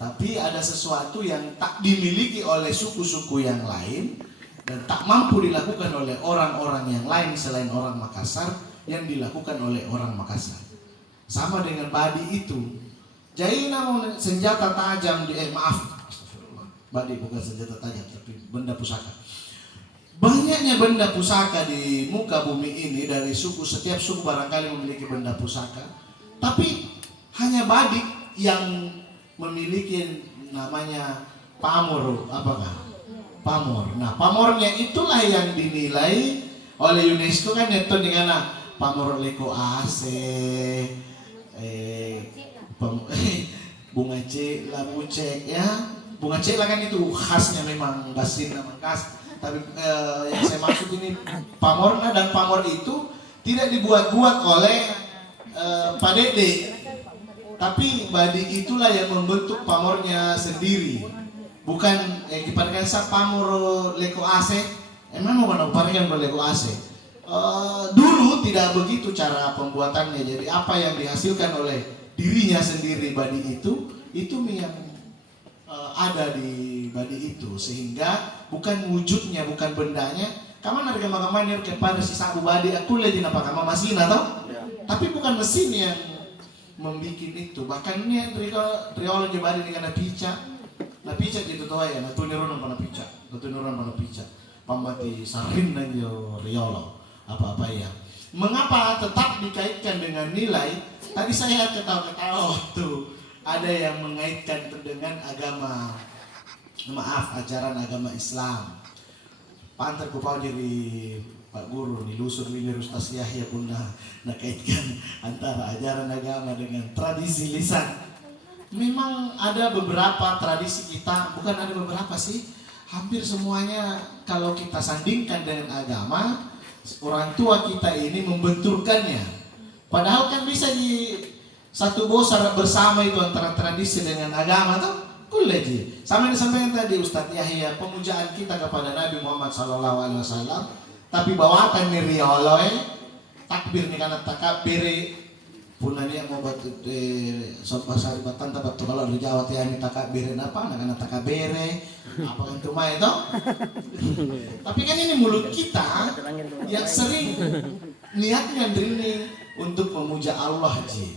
Tapi ada sesuatu yang tak dimiliki oleh suku-suku yang lain dan tak mampu dilakukan oleh orang-orang yang lain selain orang Makassar yang dilakukan oleh orang Makassar. Sama dengan badi itu. Jadi namun senjata tajam badi bukan senjata tajam tapi benda pusaka. Banyaknya benda pusaka di muka bumi ini dari suku, setiap suku barangkali memiliki benda pusaka. Tapi hanya badik yang memiliki namanya pamor, apakah? Pamor. Nah, pamornya itulah yang dinilai oleh UNESCO kan itu dengan pamor leko ase, bunga cekla bucek ya. Bunga cekla kan itu khasnya memang basin memang khas. Tapi yang saya maksud ini pamornya, dan pamor itu tidak dibuat-buat oleh Pak Dede. Tapi badi itulah yang membentuk pamornya sendiri. Bukan dipakai pamor leko ase. Emang mau menampakkan leko ase. Dulu tidak begitu cara pembuatannya. Jadi apa yang dihasilkan oleh dirinya sendiri badi itu yang ada di badi itu, sehingga bukan wujudnya, bukan bendanya. Kamu harga makamanya kepada si sabu badi aku lagi napa kamu mesin atau? Ya. Tapi bukan mesin yang membuat itu. Bahkan ini riolo badi dengan pica. Na pica gitu toh ya, na tuniron pada pica, pambati sarin dan yo riolo apa ya. Mengapa tetap dikaitkan dengan nilai? Tadi saya ketawa-ketawa tuh ada yang mengaitkan dengan agama, ajaran agama Islam. Pantar ku pau jadi Pak Guru nilusur lilir Ustaz Yahya pun nakaitkan antara ajaran agama dengan tradisi lisan. Memang ada beberapa tradisi kita, bukan ada beberapa sih, hampir semuanya kalau kita sandingkan dengan agama, orang tua kita ini membenturkannya. Padahal kan bisa di satu bosar bersama itu antara tradisi dengan agama tuh. Kuleji. Sama yang disampaikan tadi Ustadz Yahya, pemujaan kita kepada Nabi Muhammad SAW. Tapi bawakan mirioloy, takbir nih karena takbir punanya mau buat sob bahasa Batan dapat tuh kalau di Jawa tiani takbirin apa anak-anak takbire apa yang cuma itu. Tapi kan ini mulut kita yang sering niatnya ini untuk memuja Allah ji,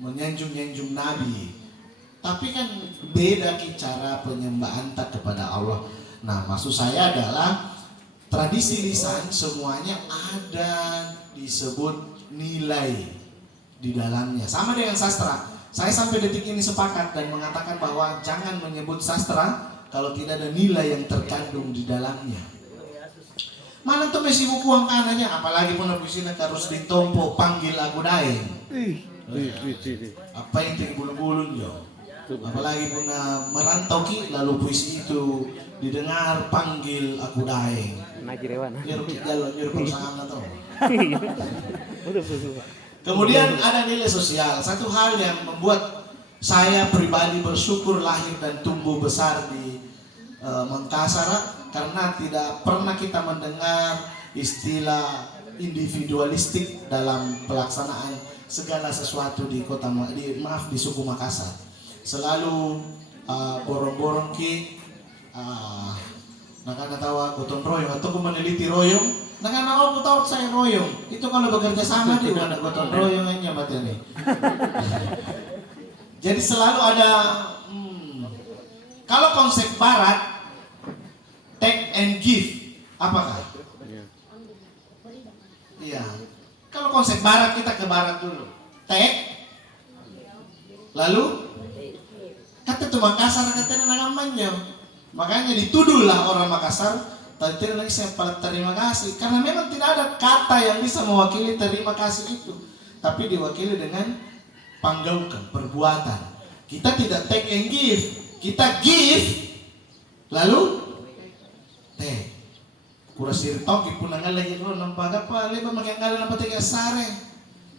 menyanjung-nyanjung Nabi. Tapi kan beda cara penyembahan tak kepada Allah. Nah, maksud saya adalah tradisi lisan semuanya ada disebut nilai di dalamnya. Sama dengan sastra. Saya sampai detik ini sepakat dan mengatakan bahwa jangan menyebut sastra kalau tidak ada nilai yang terkandung di dalamnya. Mana tuh mesi buku ang kanannya, apalagi pun puisinya harus ditompo panggil aku daeng. Apa yang tinggi bulu-bulu yo. Apalagi pun merantau ki lalu puisi itu didengar panggil aku daeng. Najirewan. Nyuruh pasangan atau. Kemudian ada nilai sosial. Satu hal yang membuat saya pribadi bersyukur lahir dan tumbuh besar di Makassar, karena tidak pernah kita mendengar istilah individualistik dalam pelaksanaan segala sesuatu di di suku Makassar. Selalu borong-borong ki nakana tawa gotong royong atau meneliti royong. Nakana aku tahu saya royong. Itu kalau bekerja sama di mana gotong royongnya materi. Jadi selalu ada kalau konsep barat take and give, apakah? Iya. Kalau konsep barat kita ke barat dulu. Take lalu kata itu Makassar katanya namanya. Makanya dituduhlah orang Makassar tidak lagi saya terima kasih, karena memang tidak ada kata yang bisa mewakili terima kasih itu, tapi diwakili dengan panggaukan, perbuatan. Kita tidak take and give, kita give lalu take. Kurasir toki punangan lagi lo nampak apa leba makin ngalah nampak tiga sare.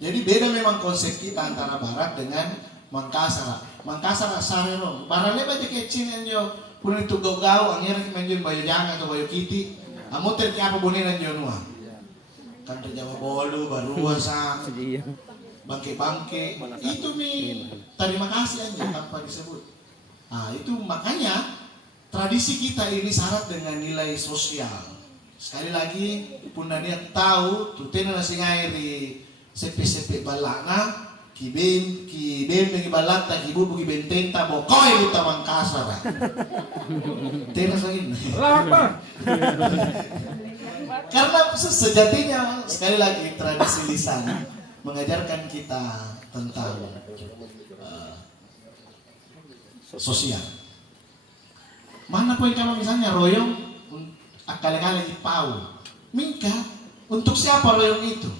Jadi beda memang konsep kita antara barat dengan Makassar. Makassar sare lo, barat leba jadi kecilnya yo. Puno itu gau-gau, ang hirang kimanjun bayo jangan atau bayo kiti. Amo terki apa bunin ang yun wah. Kan Jawa Bolu, Barua sa bangke-bangke. Itu mi terima kasih aja tanpa disebut. Nah, itu makanya tradisi kita ini syarat dengan nilai sosial. Sekali lagi, pun niat tahu tuh tena nasi ngairi sepe-sepe balana kibem bagi balata kibu bagi bententa bokoi uta Mangkasar. Tena lagi. Karena sejatinya sekali lagi tradisi lisan mengajarkan kita tentang sosial. Mana poin kamu misalnya royong akal-akal ipau mingka untuk siapa royong itu?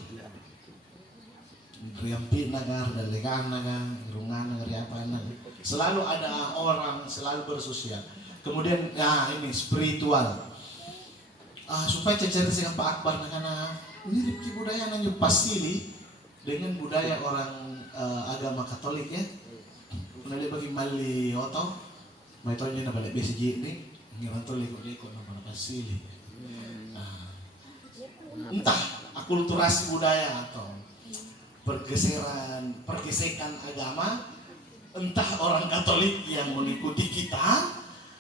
Riampi nagar, dalegan nagar, irungan nagar, apa nagar. Selalu ada orang, selalu bersosial. Kemudian, ini spiritual. Supaya cecer dengan Pak Akbar karena mirip budaya nanya pasili dengan budaya orang agama Katolik ya. Kemudian bagi Mali Oto, maitonya na balik BCG ini, ngiran to liko-liko na pasili. Entah akulturasi budaya atau pergesekan agama, entah orang Katolik yang mengikuti kita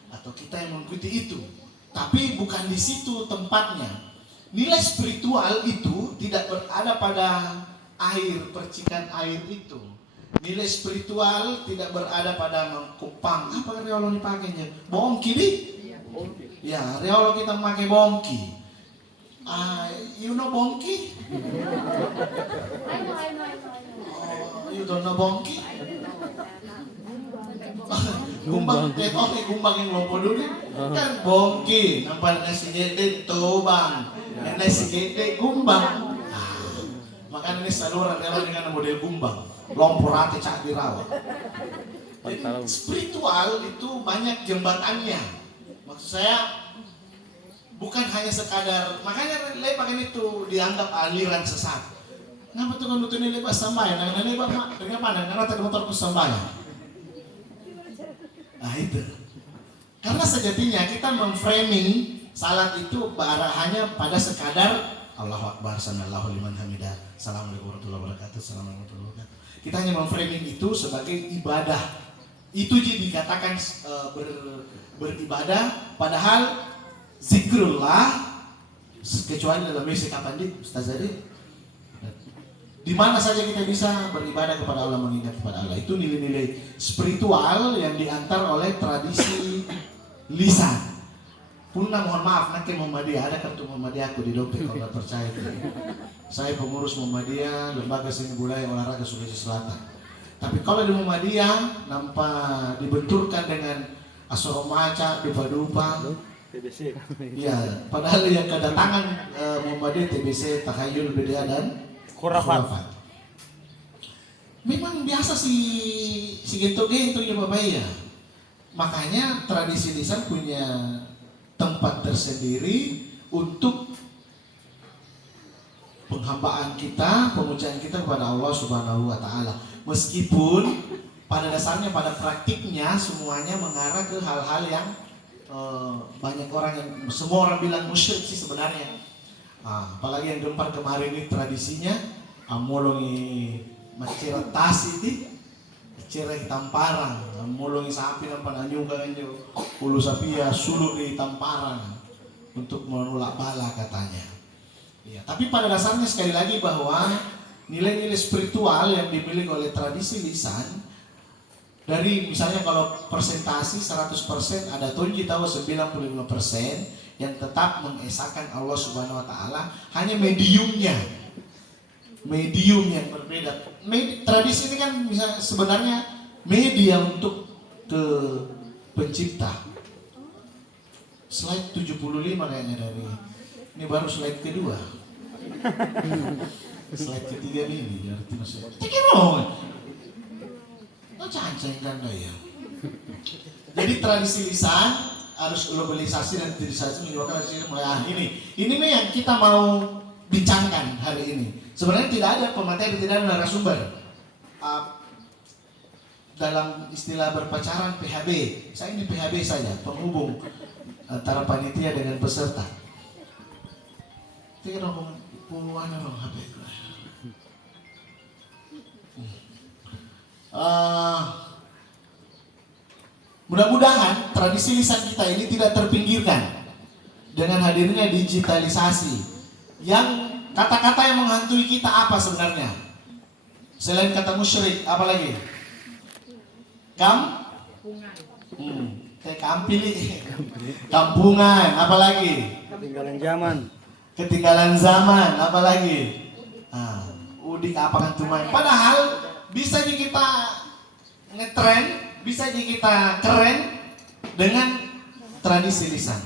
atau kita yang mengikuti itu. Tapi bukan di situ tempatnya. Nilai spiritual itu tidak berada pada air, percikan air itu. Nilai spiritual tidak berada pada mengkupang. Apa reolo dipakainya? Bongki nih? Ya, reolo kita memakai bongki. You know bongki? I know. You don't know bongki? Gumbang, gumbang yang lopo dulu kan bongki, nampak nasi gede tobang, nasi gede gumbang. Makanya ini saluran dengan model gumbang, lompor hati cak dirawat. Jadi spiritual itu banyak jembatannya. Maksud saya bukan hanya sekadar, makanya lebakan itu dianggap aliran sesat. Ngapa tuh kan ini lepas sambayan? Nah ini bang, dengan mana? Karena tadi motor sambayan. Nah itu, karena sejatinya kita memframing salat itu hanya pada sekadar Allahu Akbar, Sanallahu liman hamidah, Assalamualaikum warahmatullahi wabarakatuh, Assalamualaikum warahmatullahi wabarakatuh. Kita hanya memframing itu sebagai ibadah. Itu jadi dikatakan beribadah, padahal zikrullah kecuali dalam misi kapan di Ustaz Zadi. Di mana saja kita bisa beribadah kepada Allah, mengingat kepada Allah. Itu nilai-nilai spiritual yang diantar oleh tradisi lisan. Punna mohon maaf, nanti Muhammadiyah, ada kartu Muhammadiyah aku di dompet kalau nggak percaya. Saya pengurus Muhammadiyah, Lembaga Seni Budaya Olahraga Sulawesi Selatan. Tapi kalau di Muhammadiyah, nampak dibenturkan dengan asoromaca, dupa-dupa. TBC. Ya, padahal yang kedatangan Muhammadiyah, TBC, Tahayul, Beda dan Khurafat. Memang biasa si gento-gento ya Bapak ya. Makanya tradisi lisan punya tempat tersendiri untuk penghambaan kita, pemujaan kita kepada Allah Subhanahu wa taala. Meskipun pada dasarnya, pada praktiknya semuanya mengarah ke hal-hal yang banyak orang yang, semua orang bilang musyrik sih sebenarnya. Apalagi yang gempar kemarin ini tradisinya amolongi macera tas itu macera tamparan, amolongi sapi nampak anyuga kanjo ulu sapi ya suluk di tamparan untuk menolak bala katanya. Ya, tapi pada dasarnya sekali lagi bahwa nilai-nilai spiritual yang dimiliki oleh tradisi lisan, dari misalnya kalau persentasi 100% ada tunji tahu 95% yang tetap mengesahkan Allah Subhanahu wa taala, hanya medium yang berbeda. Tradisi ini kan misalnya sebenarnya media untuk ke pencipta. Slide 75 kayaknya dari ini baru slide kedua. Slide ketiga ini arti maksudnya. Canceng kan ya. Jadi tradisi lisan harus globalisasi dan digitalisasi menyebabkan hasilnya mulai ini yang kita mau bincangkan hari ini. Sebenarnya tidak ada pemateri, tidak ada narasumber. Dalam istilah berpacaran PHB, saya ini PHB saja, penghubung antara panitia dengan peserta. Tidak ada puluhan orang HP. Mudah-mudahan tradisi lisan kita ini tidak terpinggirkan dengan hadirnya digitalisasi. Yang kata-kata yang menghantui kita apa sebenarnya? Selain kata musyrik, apa lagi? Kayak kampili, kampungan, apa lagi? Ketinggalan zaman. Ketinggalan zaman, apa lagi? Udik apa kan tumai. Padahal bisa aja kita ngetren, bisa aja kita keren dengan tradisi lisan.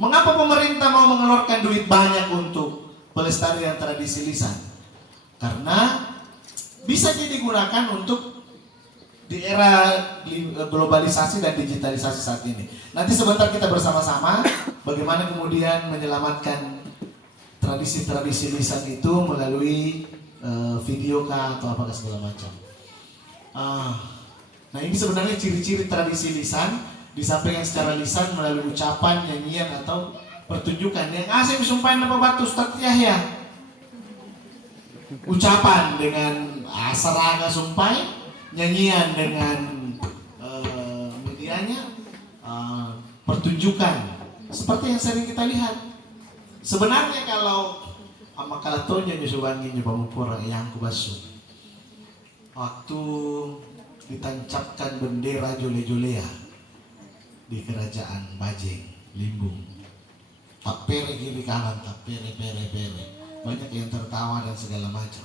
Mengapa pemerintah mau mengeluarkan duit banyak untuk pelestarian tradisi lisan? Karena bisa jadi digunakan untuk di era globalisasi dan digitalisasi saat ini. Nanti sebentar kita bersama-sama bagaimana kemudian menyelamatkan tradisi-tradisi lisan itu melalui video kah atau apakah segala macam. Nah ini sebenarnya ciri-ciri tradisi lisan disampaikan secara lisan melalui ucapan, nyanyian atau pertunjukan. Yang asing disumpahin apa batu Ustaz Yahya? Ucapan dengan asaraga sumpai, nyanyian dengan medianya, pertunjukan seperti yang sering kita lihat. Sebenarnya kalau amakalatonya nyusubangi nyubamupura yang kubasu waktu ditancapkan bendera jole-jolea di kerajaan Bajeng, Limbung, tak pere kiri kanan, tak pere, banyak yang tertawa dan segala macam.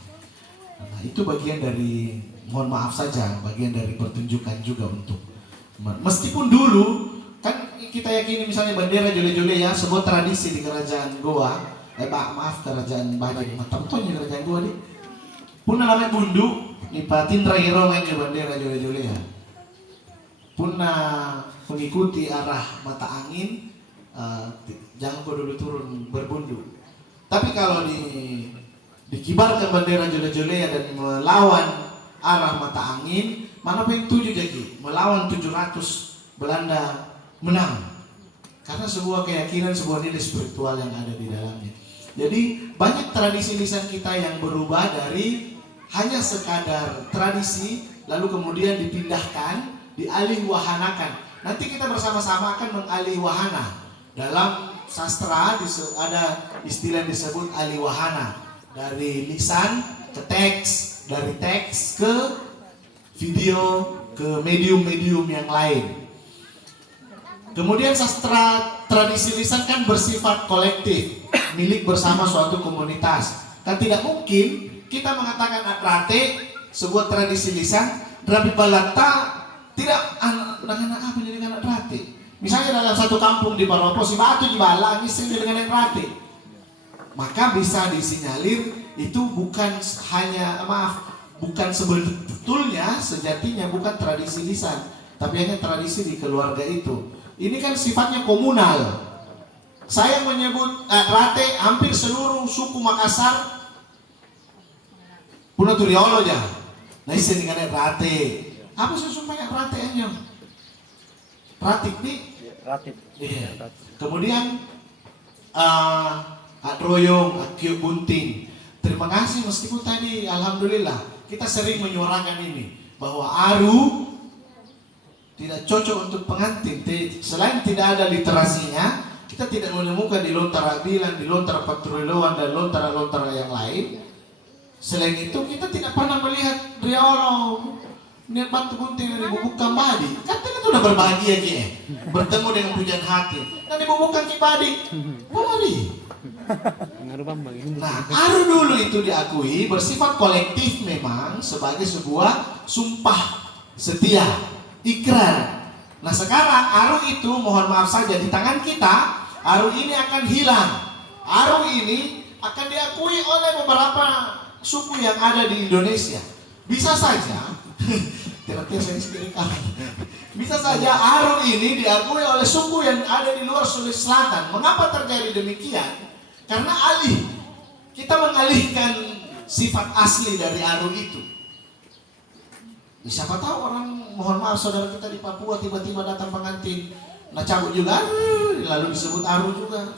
Nah itu bagian dari, mohon maaf saja, bagian dari pertunjukan juga untuk, meskipun dulu kan kita yakini misalnya bendera jole-jole ya sebuah tradisi di kerajaan Goa, kerajaan Bajeng, tentunya kerajaan Goa nih, punna namanya bundu, nipatin rairo main bendera jole-jole ya, punna mengikuti arah mata angin, jangan kau dulu turun berbundu. Tapi kalau dikibarkan bendera jole-jole dan melawan arah mata angin, mana yang 7 jadi melawan 700 Belanda menang. Karena sebuah keyakinan, sebuah nilai spiritual yang ada di dalamnya. Jadi banyak tradisi lisan kita yang berubah dari hanya sekadar tradisi lalu kemudian dipindahkan, dialihwahanakan. Nanti kita bersama-sama akan mengalihwahana. Dalam sastra ada istilah yang disebut alihwahana, dari lisan ke teks, dari teks ke video, ke medium-medium yang lain. Kemudian sastra tradisi lisan kan bersifat kolektif, milik bersama suatu komunitas. Kan tidak mungkin kita mengatakan atrate sebuah tradisi lisan, Rabi Balata tidak anak-anak apa jadi anak rate. Misalnya dalam satu kampung di Paropo si batu di bala ngising dengan rate. Maka bisa disinyalir itu bukan hanya bukan sebetulnya sejatinya bukan tradisi lisan, tapi hanya tradisi di keluarga itu. Ini kan sifatnya komunal. Saya menyebut rate hampir seluruh suku Makassar punya turiolo aja. Nah isi dengan rate. Apa sih supaya rate aja? Ratik nih. Ratit. Iya. Kemudian Adroyong, Akio Bunting. Terima kasih meskipun tadi alhamdulillah kita sering menyuarakan ini bahwa aru tidak cocok untuk pengantin. Selain tidak ada literasinya, kita tidak menemukan di Lontara Bilan, di Lontara Patruloan dan lontara-lontara yang lain. Selain itu kita tidak pernah melihat Riolo niat bantu gunting dari bubuk kambadi. Katanya itu udah berbahagia dia bertemu dengan pujian hati. Dan dibubukkan kibadi, kembali. Nah, aru dulu itu diakui bersifat kolektif memang sebagai sebuah sumpah setia, ikrar. Nah sekarang aru itu mohon maaf saja di tangan kita, aru ini akan hilang. Aru ini akan diakui oleh beberapa suku yang ada di Indonesia. Bisa saja bisa saja aru ini diakui oleh suku yang ada di luar Sulawesi Selatan. Mengapa terjadi demikian? Karena kita mengalihkan sifat asli dari aru itu. Siapa tahu orang, mohon maaf saudara kita di Papua tiba-tiba datang pengantin, nah cabut juga lalu disebut aru juga.